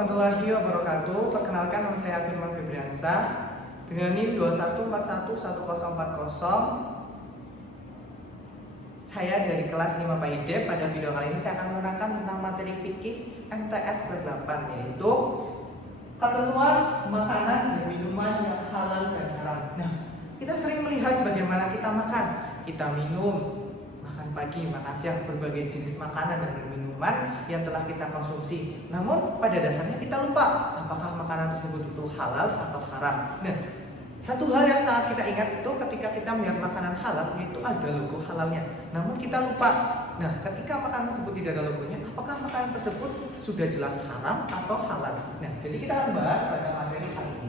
warahmatullahi wabarakatuh. Perkenalkan, nama saya Firman Febriansyah dengan NIM 21411040. Saya dari kelas 5 PAID. Pada video kali ini saya akan menerangkan tentang materi fikih MTS kelas 8, yaitu ketentuan makanan dan minuman yang halal dan haram. Nah, kita sering melihat bagaimana kita makan, kita minum, makan pagi, makan siang, berbagai jenis makanan dan minuman yang telah kita konsumsi. Namun pada dasarnya kita lupa apakah makanan tersebut itu halal atau haram. Nah, satu hal yang sangat kita ingat itu ketika kita melihat makanan halal, yaitu ada logo halalnya. Namun kita lupa, nah ketika makanan tersebut tidak ada logonya, apakah makanan tersebut sudah jelas haram atau halal? Nah, jadi kita akan bahas pada materi kali ini.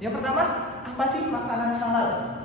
Yang pertama, apa sih makanan halal?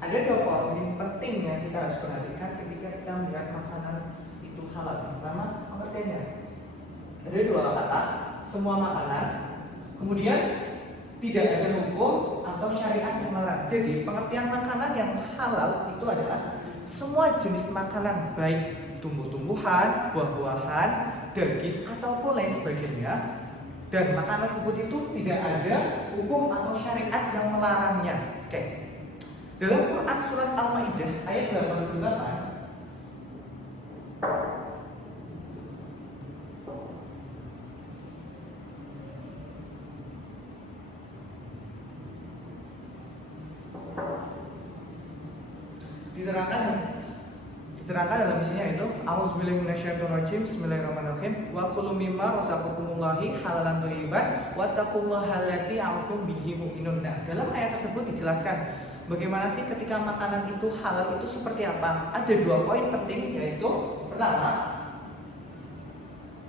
Ada dua poin penting yang kita harus perhatikan ketika kita melihat makanan itu halal. Pertama, pengertiannya. Ada dua kata, semua makanan, kemudian tidak ada hukum atau syariat yang melarang. Jadi, pengertian makanan yang halal itu adalah semua jenis makanan, baik tumbuh-tumbuhan, buah-buahan, daging, ataupun lain sebagainya. Dan makanan tersebut itu tidak ada hukum atau syariat yang melarangnya. Oke. Dalam Quran surat Al-Maidah ayat 88 diterangkan dalam isinya itu A'udzubillahi minasyaitonirrajim, bismillahirrahmanirrahim, wa kulu mimma razaqakumullahi halalan thayyiban wattaqullaha allati antum bihi mu'minun. Nah, dalam ayat tersebut dijelaskan bagaimana sih ketika makanan itu halal itu seperti apa? Ada dua poin penting, yaitu pertama,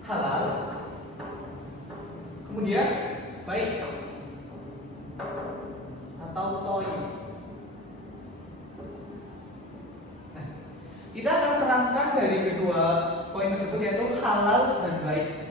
halal, kemudian baik atau thayyib. Nah, kita akan terangkan dari kedua poin tersebut, yaitu halal dan baik.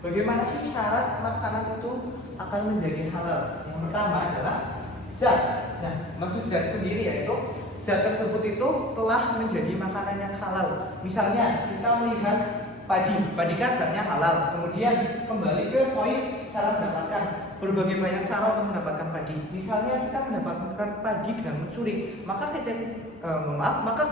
Bagaimana sih syarat makanan itu akan menjadi halal? Yang pertama adalah zat. Nah, maksud zat sendiri yaitu zat tersebut itu telah menjadi makanan yang halal. Misalnya kita melihat padi kan zatnya halal. Kemudian kembali ke poin cara mendapatkan, berbagai banyak cara untuk mendapatkan padi. Misalnya kita mendapatkan padi dengan mencuri, maka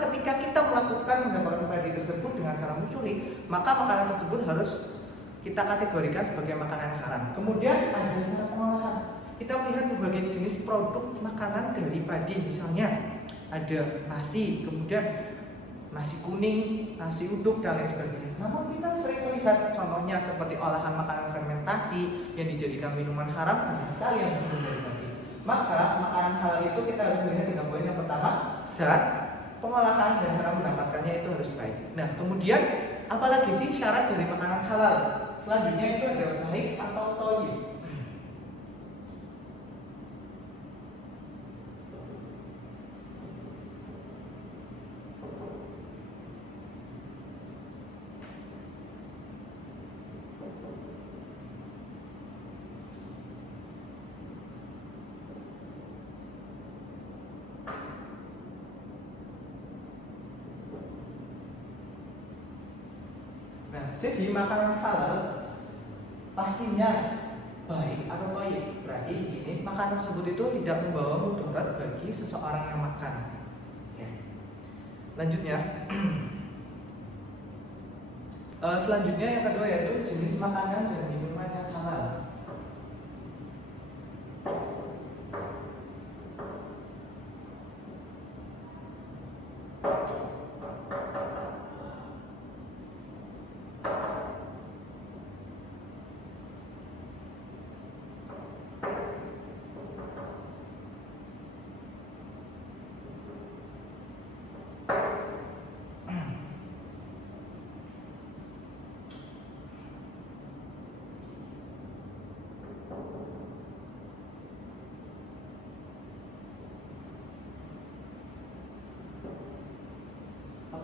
ketika kita mendapatkan padi tersebut dengan cara mencuri, maka makanan tersebut harus kita kategorikan sebagai makanan haram. Kemudian ada cara pengolahan. Kita melihat berbagai jenis produk makanan dari padi, misalnya ada nasi, kemudian nasi kuning, nasi uduk, dan lain sebagainya. Namun kita sering melihat contohnya seperti olahan makanan fermentasi yang dijadikan minuman haram, banyak sekali yang terbuat dari padi. Maka makanan halal itu kita harus melihat tiga poin. Yang pertama, zat, pengolahan, dan cara mendapatkannya itu harus baik. Nah, kemudian apalagi sih syarat dari makanan halal? Selanjutnya itu ada baik atau thayyib. jadi makanan halal pastinya baik atau baik. Berarti di sini makanan tersebut itu tidak membawa mudarat bagi seseorang yang makan. Oke. Lanjutnya, selanjutnya yang kedua yaitu jenis makanan dan minuman yang halal.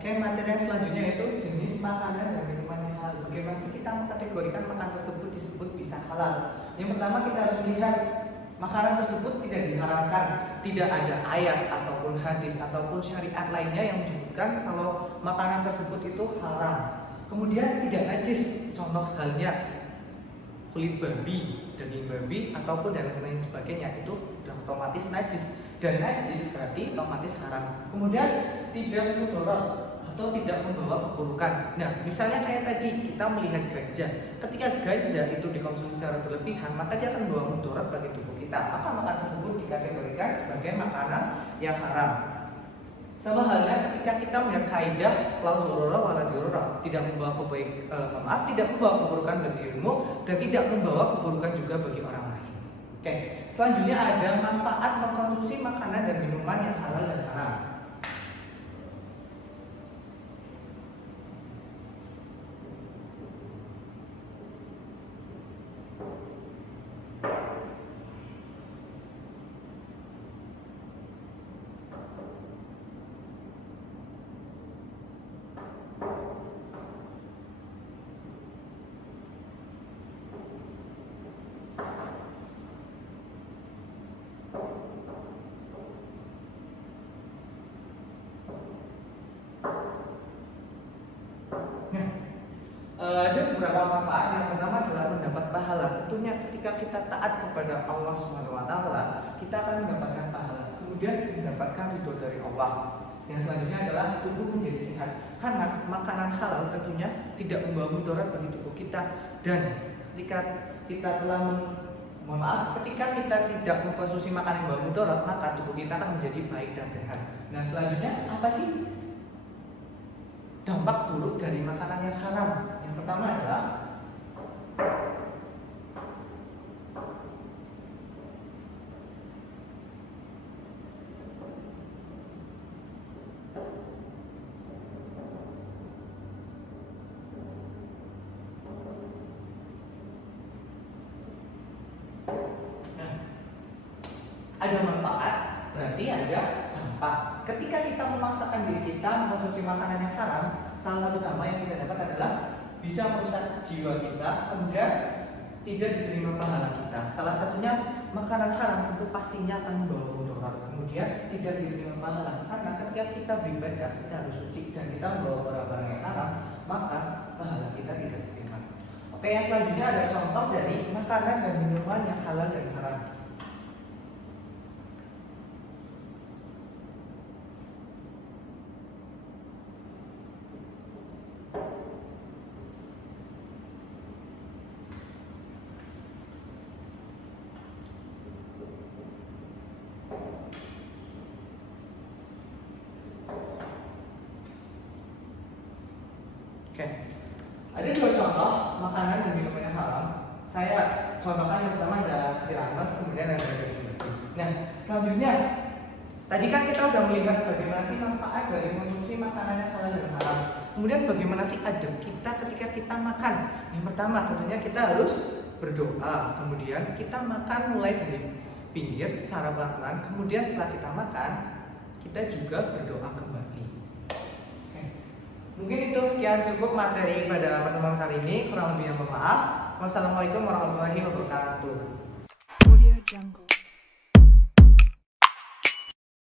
Oke, materi yang selanjutnya yaitu jenis makanan dan minuman yang halal. Bagaimana sih kita mengkategorikan makanan tersebut disebut bisa halal? Yang pertama kita harus melihat makanan tersebut tidak diharamkan, tidak ada ayat ataupun hadis ataupun syariat lainnya yang menyebutkan kalau makanan tersebut itu haram. Kemudian tidak najis, contoh halnya kulit babi, daging babi ataupun dan lain sebagainya itu otomatis najis, dan najis berarti otomatis haram. Kemudian tidak mudarat atau tidak membawa keburukan. Nah, misalnya kayak tadi kita melihat gajah. Ketika gajah itu dikonsumsi secara berlebihan, maka dia akan membawa mudarat bagi tubuh kita. Maka makanan tersebut dikategorikan sebagai makanan yang haram. Sama halnya ketika kita melihat kaidah la dzarara wa la dirara, tidak membawa tidak membawa keburukan bagi dirimu dan tidak membawa keburukan juga bagi orang lain. Oke, selanjutnya ada manfaat mengkonsumsi makanan dan minuman yang halal dan haram. Ada beberapa manfaat. Yang pertama adalah mendapat pahala. Tentunya ketika kita taat kepada Allah SWT, kita akan mendapatkan pahala. Kemudian mendapatkan ridho dari Allah. Yang selanjutnya adalah tubuh menjadi sehat. Karena makanan halal tentunya tidak membawa mudarat bagi tubuh kita. Dan ketika kita ketika kita tidak mengkonsumsi makanan yang membawa mudarat, maka tubuh kita akan menjadi baik dan sehat. Nah, selanjutnya apa sih dampak buruk dari makanan yang haram? Yang pertama adalah ada manfaat, berarti ada dampak. Ketika kita memaksakan diri kita mengkonsumsi makanan yang haram, salah satu dampak yang kita dapat adalah bisa merusak jiwa kita, kemudian tidak diterima pahala kita. Salah satunya makanan haram tentu pastinya akan membawa mudarat, kemudian tidak diterima pahala. Karena ketika kita beribadah, kita harus suci dan kita membawa barang-barang yang haram, maka pahala kita tidak diterima. Oke, yang selanjutnya ada contoh dari makanan dan minuman yang halal dan haram. Oke, ada dua contoh makanan dan minuman yang haram. Saya contohkan yang pertama ada siranas, kemudian ada daging babi. Nah, selanjutnya tadi kan kita udah melihat bagaimana sih manfaat dari mengkonsumsi makanan yang halal dan haram. Kemudian bagaimana sih adab kita ketika kita makan? Yang pertama tentunya kita harus berdoa. Kemudian kita makan mulai dari pinggir secara pelan-pelan. Kemudian setelah kita makan, kita juga berdoa kembali. Mungkin itu sekian cukup materi pada pertemuan kali ini. Kurang lebihnya mohon maaf. Wassalamualaikum warahmatullahi wabarakatuh.